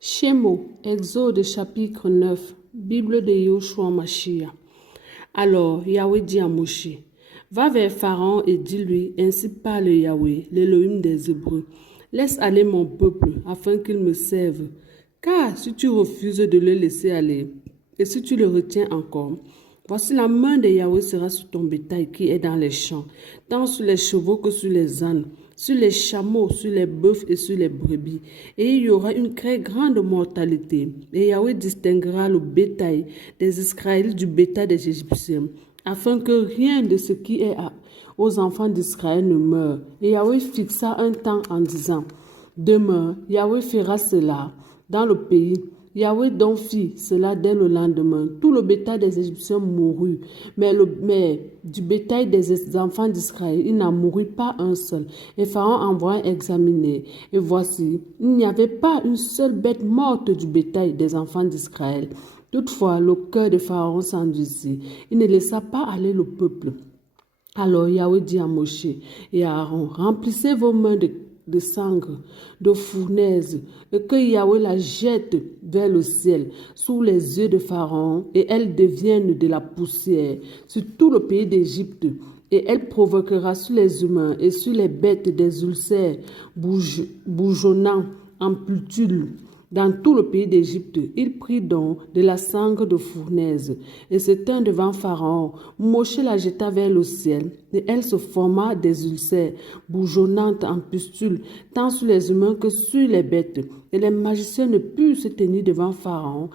Shemo, Exode chapitre 9, Bible de Yoshua Mashiach. Alors Yahweh dit à Moshe, va vers Pharaon et dis-lui, ainsi parle Yahweh, l'Élohim des Hébreux. Laisse aller mon peuple afin qu'il me serve. Car si tu refuses de le laisser aller, et si tu le retiens encore, voici la main de Yahweh sera sur ton bétail qui est dans les champs, tant sur les chevaux que sur les ânes, sur les chameaux, sur les bœufs et sur les brebis. Et il y aura une très grande mortalité. Et Yahweh distinguera le bétail des Israélites du bétail des Égyptiens, afin que rien de ce qui est aux enfants d'Israël ne meure. Et Yahweh fixa un temps en disant, demain, Yahweh fera cela dans le pays. Yahweh donc fit cela dès le lendemain. Tout le bétail des Égyptiens mourut, mais du bétail des enfants d'Israël, il n'en mourut pas un seul. Et Pharaon envoya examiner. Et voici, il n'y avait pas une seule bête morte du bétail des enfants d'Israël. Toutefois, le cœur de Pharaon s'endurcit. Il ne laissa pas aller le peuple. Alors Yahweh dit à Moshe et à Aaron, remplissez vos mains de sangre, de fournaise, et que Yahweh la jette vers le ciel, sous les yeux de Pharaon, et elle devienne de la poussière sur tout le pays d'Égypte. Et elle provoquera sur les humains et sur les bêtes des ulcères bourgeonnants en pustules. Dans tout le pays d'Égypte, il prit donc de la sangre de fournaise et se tint devant Pharaon. Moshe la jeta vers le ciel et elle se forma des ulcères bourgeonnantes en pustules, tant sur les humains que sur les bêtes. Et les magiciens ne purent se tenir devant Pharaon,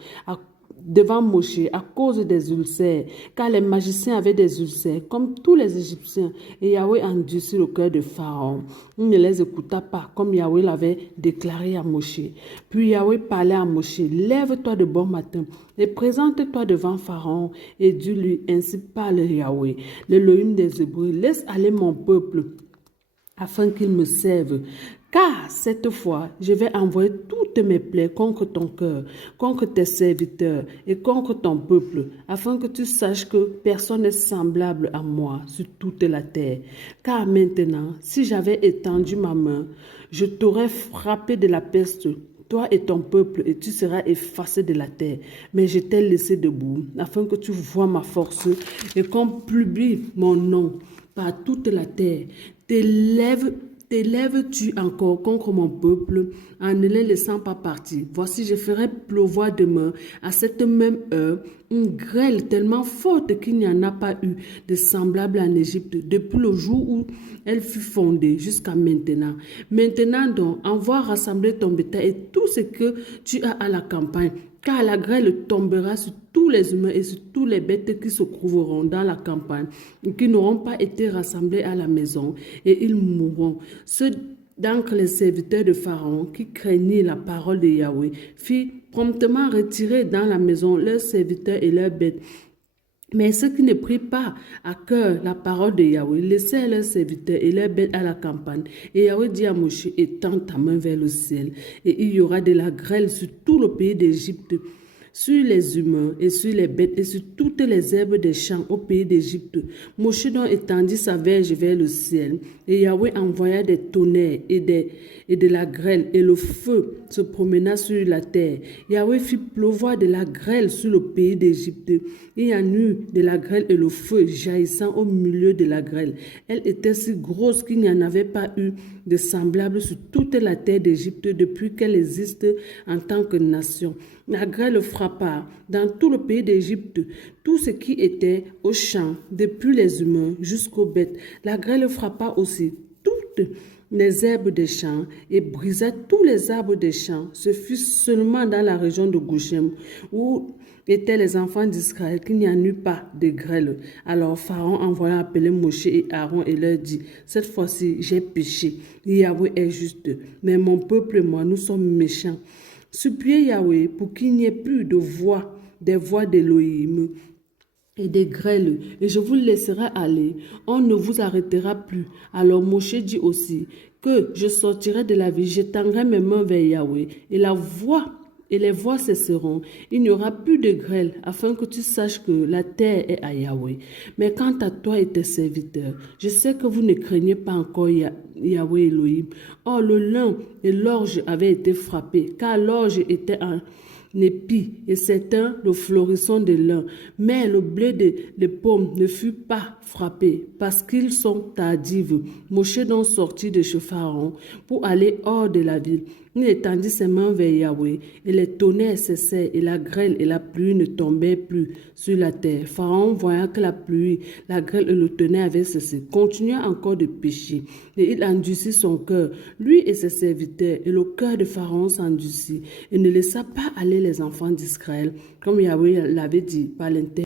devant Moshe à cause des ulcères, car les magiciens avaient des ulcères, comme tous les Égyptiens, et Yahweh endurcit le cœur de Pharaon. Il ne les écouta pas, comme Yahweh l'avait déclaré à Moshe. Puis Yahweh parlait à Moshe, lève-toi de bon matin, et présente-toi devant Pharaon, et dis-lui, ainsi parle Yahweh, l'Élohim des Hébreux, laisse aller mon peuple, afin qu'il me serve. Car cette fois, je vais envoyer toutes mes plaies contre ton cœur, contre tes serviteurs et contre ton peuple, afin que tu saches que personne n'est semblable à moi sur toute la terre. Car maintenant, si j'avais étendu ma main, je t'aurais frappé de la peste, toi et ton peuple, et tu seras effacé de la terre. Mais je t'ai laissé debout, afin que tu vois ma force et qu'on publie mon nom par toute la terre. T'élèves-tu encore contre mon peuple en ne les laissant pas partir? Voici, je ferai pleuvoir demain, à cette même heure, une grêle tellement forte qu'il n'y en a pas eu de semblable en Égypte depuis le jour où elle fut fondée jusqu'à maintenant. Maintenant donc, envoie rassembler ton bétail et tout ce que tu as à la campagne, car la grêle tombera sur tous les humains et sur tous les bêtes qui se trouveront dans la campagne et qui n'auront pas été rassemblés à la maison, et ils mourront. Ceux d'entre les serviteurs de Pharaon qui craignaient la parole de Yahweh firent promptement retirer dans la maison leurs serviteurs et leurs bêtes. Mais ceux qui ne prirent pas à cœur la parole de Yahweh laissèrent leurs serviteurs et leurs bêtes à la campagne. Et Yahweh dit à Moshe, étends ta main vers le ciel, et il y aura de la grêle sur tout le pays d'Égypte, sur les humains et sur les bêtes et sur toutes les herbes des champs au pays d'Égypte. Moshe donc étendit sa verge vers le ciel, et Yahweh envoya des tonnerres et de la grêle, et le feu se promena sur la terre. Yahweh fit pleuvoir de la grêle sur le pays d'Égypte. Il y en eut de la grêle et le feu jaillissant au milieu de la grêle. Elle était si grosse qu'il n'y en avait pas eu de semblable sur toute la terre d'Égypte depuis qu'elle existe en tant que nation. La grêle frappa dans tout le pays d'Égypte, tout ce qui était au champ, depuis les humains jusqu'aux bêtes. La grêle frappa aussi toutes les herbes des champs et brisa tous les arbres des champs. Ce fut seulement dans la région de Goshen, où étaient les enfants d'Israël, qu'il n'y en eut pas de grêle. Alors Pharaon envoya appeler Moshe et Aaron et leur dit, cette fois-ci j'ai péché, Yahweh est juste, mais mon peuple et moi nous sommes méchants. Suppliez Yahweh pour qu'il n'y ait plus des voix d'Élohim et des grêles, et je vous laisserai aller. On ne vous arrêtera plus. Alors Moshe dit aussi que je sortirai de la vie, j'étendrai mes mains vers Yahweh, et la voix et les voix cesseront. Il n'y aura plus de grêle, afin que tu saches que la terre est à Yahweh. Mais quant à toi et tes serviteurs, je sais que vous ne craignez pas encore Yahweh Elohim. Or, le lin et l'orge avaient été frappés, car l'orge était un épi et certains le florisson de lin. Mais le blé de pommes ne fut pas frappé, parce qu'ils sont tardives. Moshe donc sortit de chez Pharaon pour aller hors de la ville. Il étendit ses mains vers Yahweh, et les tonnerres cessèrent, et la grêle et la pluie ne tombaient plus sur la terre. Pharaon, voyant que la pluie, la grêle et le tonnerre avaient cessé, continua encore de pécher, et il endurcit son cœur, lui et ses serviteurs, et le cœur de Pharaon s'endurcit, et ne laissa pas aller les enfants d'Israël, comme Yahweh l'avait dit par l'intermédiaire